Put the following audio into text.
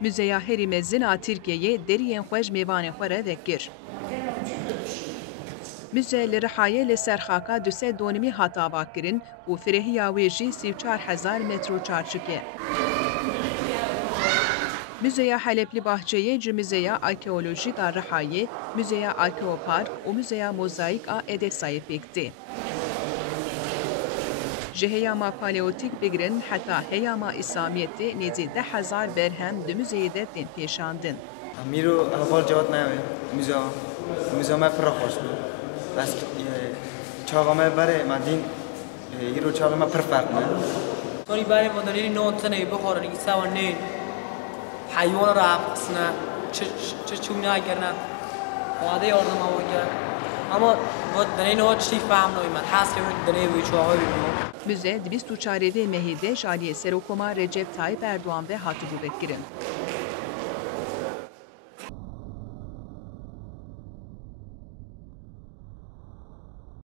Müzeya herî mezin a Tirkiyeyê deriyên xwe ji mêvanên xwe re vekir. Müze li Rihayê li ser xaka du sed donimî hat avakirin û firêhiya wê jî 34,000 metro çarçik e. Müzeya Heleplî Bahçeyê ji Müzeya Arkeolojîk a Rihayê, Müzeya Arkeopark û Müzeya Mozaîk a Edesayê pêk tê. Ji heyama paleotik bigirin heta heyama İslamiyetê nêzî 10,000 berhem di müzeyê de tên pêşandin. میرو اول جواب نمیه موزه ما پر خوش بود بس چاقا ما بره مدین ایرو چاقا ما پر فرق نه توری برای مدنی نوتنه بخورن این سوانین حیوان را اصلا چه چونه اگر نه واده یاردم آوگر اما دنی نو چی فهم نمیاد هست که دنی وی چاقای بیمون Müze 24 Mehî de jaliyê Serokoma Recep Tayyip Erdoğan ve hatibû vekirin.